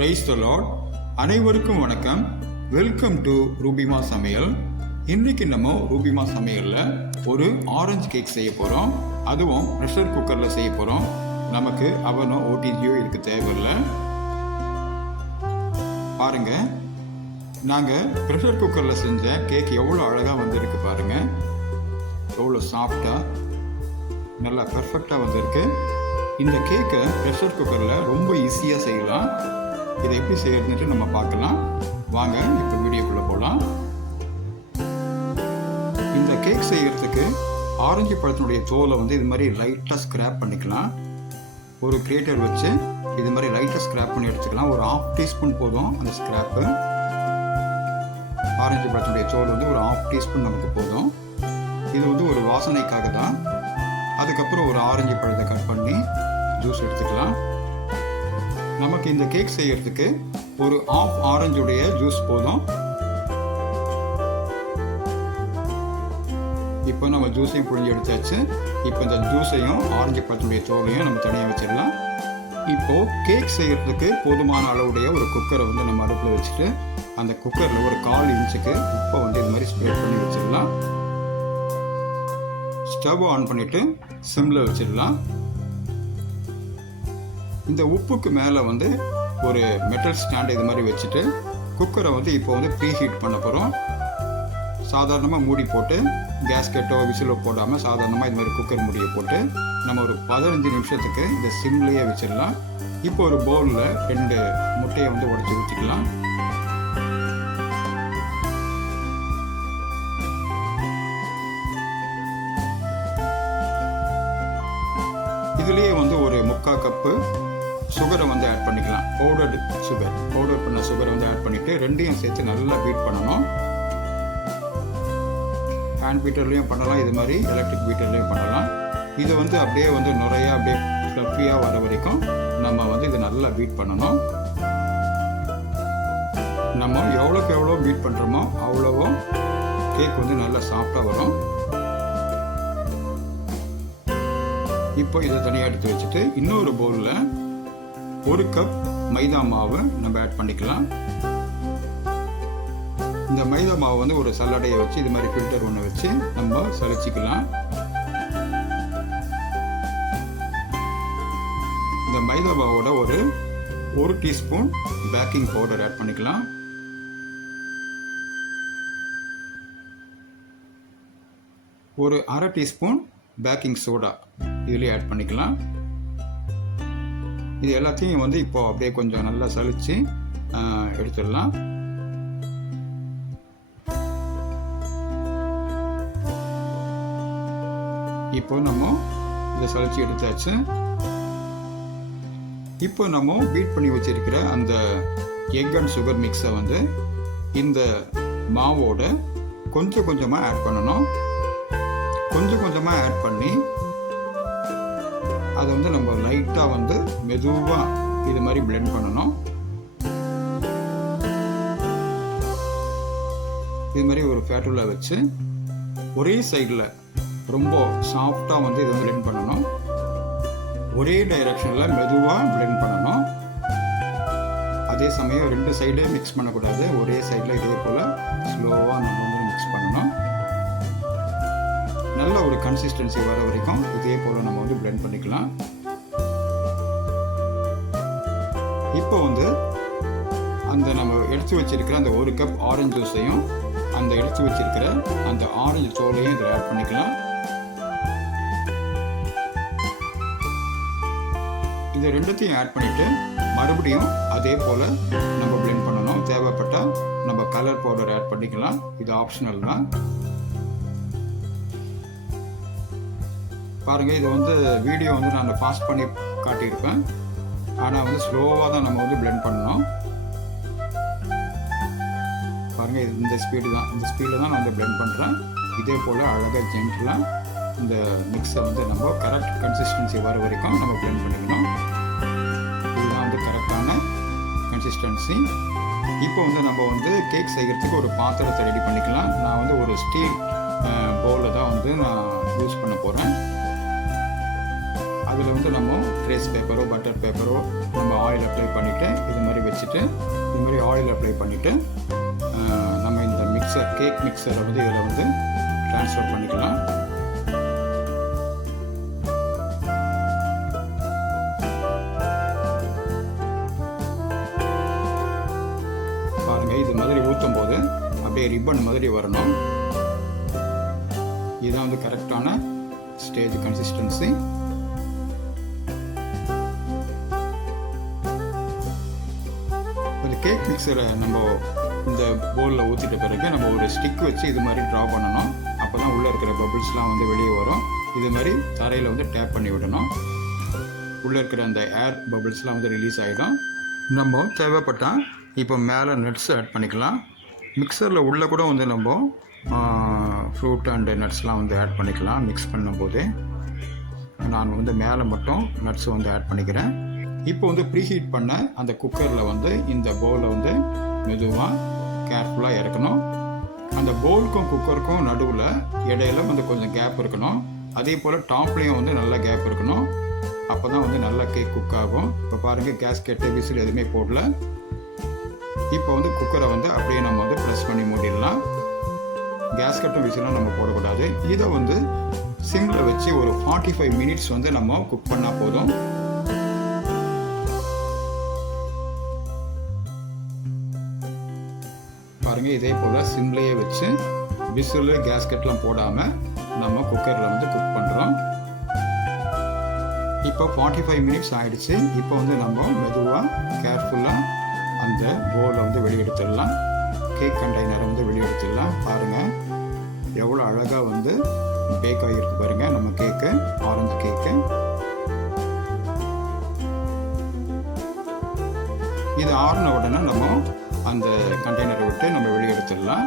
Praise the Lord அனைவருக்கும் வணக்கம். Welcome to Rubima சமையல் இன்றைக்கு நம்ம ரூபிமா சமையலில் ஒரு ஆரஞ்சு கேக் செய்ய போகிறோம் அதுவும் ப்ரெஷர் குக்கரில் செய்ய போகிறோம் நமக்கு அவனோ ஓடிஜியோ இருக்க தேவையில்லை. பாருங்க. நாங்கள் ப்ரெஷர் குக்கரில் செஞ்ச கேக் எவ்வளோ அழகாக வந்திருக்கு பாருங்கள் எவ்வளோ சாஃப்டாக நல்லா பர்ஃபெக்டாக வந்திருக்கு. இந்த கேக்கை ப்ரெஷர் குக்கரில் ரொம்ப ஈஸியாக செய்யலாம். இதை எப்படி செய்யறதுன்ட்டு நம்ம பார்க்கலாம். வாங்க இப்போ வீடியோக்குள்ளே போகலாம் இந்த கேக் செய்கிறதுக்கு ஆரஞ்சு பழத்தினுடைய தோலை வந்து இது மாதிரி லைட்டாக ஸ்க்ராப் பண்ணிக்கலாம். ஒரு கிரேட்டர் வச்சு இது மாதிரி லைட்டாக ஸ்க்ராப் பண்ணி எடுத்துக்கலாம். ஒரு ஆஃப் டீஸ்பூன் போதும் அந்த ஸ்க்ராப்பு ஆரஞ்சு பழத்தினுடைய தோல் வந்து ஒரு ஆஃப் டீஸ்பூன் நமக்கு போதும். இது வந்து ஒரு வாசனைக்காக தான். அதுக்கப்புறம் ஒரு ஆரஞ்சு பழத்தை கட் பண்ணி ஜூஸ் எடுத்துக்கலாம். நமக்கு இந்த கேக் செய்யறதுக்கு ஒரு ஆஃப் ஆரஞ்சுடைய ஜூஸ் போதும். இப்போ நம்ம ஜூஸையும் புழிஞ்சு எடுத்தாச்சு. இப்போ இந்த ஜூஸையும் ஆரஞ்சு பழத்தினுடைய தோலையும் நம்ம தனியாக வச்சிடலாம். இப்போ கேக் செய்யறதுக்கு போதுமான அளவுடைய ஒரு குக்கரை வந்து நம்ம அடுப்பில் வச்சுட்டு அந்த குக்கரில் ஒரு கால் இன்ச்சுக்கு உப்பை வந்து இது மாதிரி ஸ்ப்ரெட் பண்ணி வச்சிடலாம். ஸ்டவ் ஆன் பண்ணிட்டு சிம்மில் வச்சிடலாம். இந்த உப்புக்கு மேலே வந்து ஒரு மெட்டல் ஸ்டாண்டு இது மாதிரி வச்சுட்டு குக்கரை வந்து இப்போ வந்து ப்ரீ ஹீட் பண்ண போகிறோம் சாதாரணமாக மூடி போட்டு கேஸ்கெட்டோ விசிலோ போடாமல் சாதாரணமாக இது மாதிரி குக்கர் மூடியை போட்டு நம்ம ஒரு பதினஞ்சு நிமிஷத்துக்கு இந்த சிம்லேயே வச்சிடலாம். இப்போ ஒரு பவுலில் ரெண்டு முட்டையை வந்து உடச்சி ஊற்றிக்கலாம் இதுலேயே வந்து ஒரு முக்கால் கப்பு பவுடர்டு சுகர் பவுடர் பண்ண சுகரை வந்து ஆட் பண்ணிவிட்டு ரெண்டையும் சேர்த்து நல்லா பீட் பண்ணணும். ஹேண்ட் பீட்டர்லேயும் பண்ணலாம். இது மாதிரி எலக்ட்ரிக் பீட்டர்லேயும் பண்ணலாம். இது வந்து அப்படியே வந்து நிறையா அப்படியே ஃப்ளஃபியாக வர வரைக்கும் நம்ம வந்து இதை நல்லா பீட் பண்ணணும். நம்ம எவ்வளோக்கு எவ்வளோ பீட் பண்ணுறோமோ அவ்வளவோ கேக் வந்து நல்லா சாஃப்டாக வரும். இப்போ இதை தனியாக எடுத்து வச்சுட்டு இன்னொரு பவுலில் ஒரு கப் மைதா மாவை நம்ம ஆட் பண்ணிக்கலாம். இந்த மைதா மாவு வந்து ஒரு சல்லடையை வச்சு இது மாதிரி ஃபில்டர் ஒன்று வச்சு நம்ம சலிச்சிக்கலாம். இந்த மைதா மாவோட ஒரு ஒரு டீஸ்பூன் பேக்கிங் பவுடர் ஆட் பண்ணிக்கலாம். ஒரு அரை டீஸ்பூன் பேக்கிங் சோடா இதுலேயே ஆட் பண்ணிக்கலாம். இது எல்லாத்தையும் வந்து இப்போ அப்படியே கொஞ்சம் நல்லா சலிச்சு எடுத்துடலாம். இப்போ நம்ம இதை சலிச்சு எடுத்தாச்சு. இப்போ நம்ம பீட் பண்ணி வச்சிருக்கிற அந்த எக் அண்ட் சுகர் மிக்ஸை வந்து இந்த மாவோட கொஞ்சம் கொஞ்சமாக ஆட் பண்ணணும். கொஞ்சம் கொஞ்சமாக ஆட் பண்ணி அதை வந்து நம்ம லைட்டாக வந்து மெதுவாக இது மாதிரி பிளெண்ட் பண்ணணும். இது மாதிரி ஒரு ஃபேட்டுலா வச்சு ஒரே சைடில் ரொம்ப சாஃப்டாக வந்து இதை பிளெண்ட் பண்ணணும். ஒரே டைரக்ஷனில் மெதுவாக பிளெண்ட் பண்ணணும். அதே சமயம் ரெண்டு சைடே மிக்ஸ் பண்ணக்கூடாது. ஒரே சைடில் இதே போல் நல்ல ஒரு கன்சிஸ்டன்சி வர வரைக்கும் இதே போல் நம்ம வந்து பிளெண்ட் பண்ணிக்கலாம். இப்போ வந்து அந்த நம்ம எடுத்து வச்சிருக்கிற அந்த ஒரு கப் ஆரஞ்சு ஜூஸையும் அந்த எடுத்து வச்சிருக்கிற அந்த ஆரஞ்சு தோலையும் இதில் ஆட் பண்ணிக்கலாம். இது ரெண்டுத்தையும் ஆட் பண்ணிவிட்டு மறுபடியும் அதே போல் நம்ம பிளெண்ட் பண்ணணும். தேவைப்பட்டால் நம்ம கலர் பவுடர் ஆட் பண்ணிக்கலாம். இது ஆப்ஷனல் தான். பாருங்கள் இது வந்து வீடியோ வந்து நான் ஃபாஸ்ட் பண்ணி காட்டியிருப்பேன். ஆனால் வந்து ஸ்லோவாக தான் நம்ம வந்து பிளெண்ட் பண்ணணும். பாருங்கள் இது இந்த ஸ்பீடு தான். இந்த ஸ்பீடில் தான் நான் வந்து பிளெண்ட் பண்ணுறேன் இதே போல் அழகாக ஜென்டலாக இந்த மிக்ஸை வந்து நம்ம கரெக்ட் கன்சிஸ்டன்சி வர வரைக்கும் நம்ம பிளெண்ட் பண்ணிக்கணும். இதுதான் வந்து கரெக்டான கன்சிஸ்டன்சி இப்போ வந்து நம்ம வந்து கேக் செய்கிறதுக்கு ஒரு பாத்திரத்தை ரெடி பண்ணிக்கலாம். நான் வந்து ஒரு ஸ்டீல் பவுலில் தான் வந்து நான் யூஸ் பண்ண போகிறேன் அதில் வந்து நம்ம ட்ரேஸ் பேப்பரோ பட்டர் பேப்பரோ நம்ம ஆயில் அப்ளை பண்ணிவிட்டு இது மாதிரி வச்சுட்டு இது மாதிரி ஆயில் அப்ளை பண்ணிவிட்டு நம்ம இந்த மிக்சர் கேக் மிக்சரை வந்து இதில் வந்து ட்ரான்ஸ்ஃபர் பண்ணிக்கலாம். பாருங்கள் இது மாதிரி ஊற்றும் போது அப்படியே ரிப்பன் மாதிரி வரணும். இதுதான் வந்து கரெக்டான ஸ்டேஜ் கன்சிஸ்டன்சி கேக் மிக்சரை நம்ம இந்த போலில் ஊற்றிட்ட பிறகு நம்ம ஒரு ஸ்டிக் வச்சு இது மாதிரி ட்ரா பண்ணணும். அப்போ தான் உள்ளே இருக்கிற பபிள்ஸ்லாம் வந்து வெளியே வரும். இது மாதிரி தரையில் வந்து டேப் பண்ணி விடணும். உள்ளே இருக்கிற அந்த ஏர் பபிள்ஸ்லாம் வந்து ரிலீஸ் ஆகிடும் நம்ம தேவைப்பட்டால் இப்போ மேலே நட்ஸ் ஆட் பண்ணிக்கலாம். மிக்சரில் உள்ளே கூட வந்து நம்ம ஃப்ரூட் அண்டு நட்ஸ்லாம் வந்து ஆட் பண்ணிக்கலாம் மிக்ஸ் பண்ணும்போது. நான் வந்து மேலே மட்டும் நட்ஸ் வந்து ஆட் பண்ணிக்கிறேன். இப்போ வந்து ப்ரீஹீட் பண்ண அந்த குக்கரில் வந்து இந்த பவுலை வந்து மெதுவாக கேர்ஃபுல்லாக இறக்கணும். அந்த பவுலுக்கும் குக்கருக்கும் நடுவில் இடையில வந்து கொஞ்சம் கேப் இருக்கணும். அதே போல் டாப்லேயும் வந்து நல்ல கேப் இருக்கணும். அப்போ தான் வந்து நல்லா கேக் குக் ஆகும். இப்போ பாருங்கள் கேஸ் கெட்ட விசில் எதுவுமே போடல. இப்போ வந்து குக்கரை வந்து அப்படியே நம்ம வந்து ப்ரெஸ் பண்ணி மூடிடலாம். கேஸ் கட்டும் விசிலாம் நம்ம போடக்கூடாது. இதை வந்து சிம்மில் வச்சு ஒரு ஃபார்ட்டி ஃபைவ் மினிட்ஸ் வந்து நம்ம குக் பண்ணால் போதும். பாருங்கள் இதே போல் சிம்லேயே வச்சு விசில் கேஸ்கெட்லாம் போடாமல் நம்ம குக்கரில் வந்து குக் பண்ணுறோம் இப்போ ஃபார்ட்டி ஃபைவ் மினிட்ஸ் ஆகிடுச்சு இப்போ வந்து நம்ம மெதுவாக கேர்ஃபுல்லாக அந்த போர்டில் வந்து வெளியெடுத்துடலாம். கேக் கண்டெய்னரை வந்து வெளியெடுத்துடலாம். பாருங்கள் எவ்வளோ அழகாக வந்து பேக் ஆகியிருக்கு பாருங்கள் நம்ம கேக்கு ஆரஞ்சு கேக்கு இது ஆறின உடனே நம்ம அந்த கண்டெய்னரை விட்டு நம்ம வெளியெடுத்துடலாம்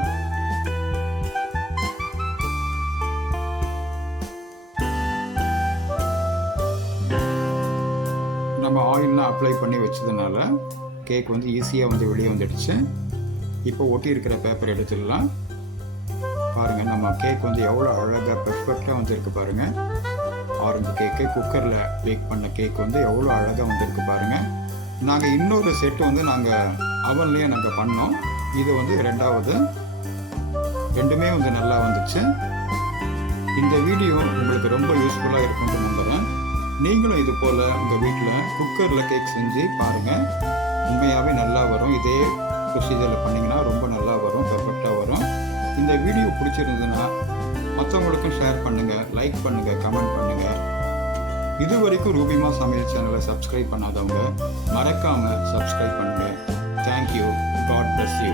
நம்ம ஆயில்லாம் அப்ளை பண்ணி வச்சதுனால கேக் வந்து ஈஸியாக வந்து வெளியே வந்துடுச்சு. இப்போ ஒட்டி இருக்கிற பேப்பர் எடுத்துடலாம். பாருங்கள் நம்ம கேக் வந்து எவ்வளோ அழகாக பெர்ஃபெக்டாக வந்துருக்கு பாருங்கள் ஆரஞ்சு கேக்கு குக்கரில் பேக் பண்ண கேக் வந்து எவ்வளோ அழகாக வந்திருக்கு பாருங்கள் நாங்கள் இன்னொரு செட்டு வந்து நாங்கள் அவன்லேயே நாங்கள் பண்ணோம். இது வந்து ரெண்டாவது ரெண்டுமே வந்து நல்லா வந்துச்சு. இந்த வீடியோ உங்களுக்கு ரொம்ப யூஸ்ஃபுல்லாக இருக்கும்னு நம்புகிறேன் நீங்களும் இது போல் உங்கள் வீட்டில் குக்கரில் கேக் செஞ்சு பாருங்கள் உண்மையாகவே நல்லா வரும். இதே ப்ரொசீஜரில் பண்ணிங்கன்னா ரொம்ப நல்லா வரும் பெர்ஃபெக்டாக வரும். இந்த வீடியோ பிடிச்சிருந்ததுன்னா மற்றவங்களுக்கும் ஷேர் பண்ணுங்கள் லைக் பண்ணுங்கள் கமெண்ட் பண்ணுங்கள் இது வரைக்கும் ரூபிமா சமையல் சேனலை சப்ஸ்கிரைப் பண்ணாதவங்க மறக்காமல் சப்ஸ்கிரைப் பண்ணுங்கள் தேங்க்யூ காட் பிளஸ் யூ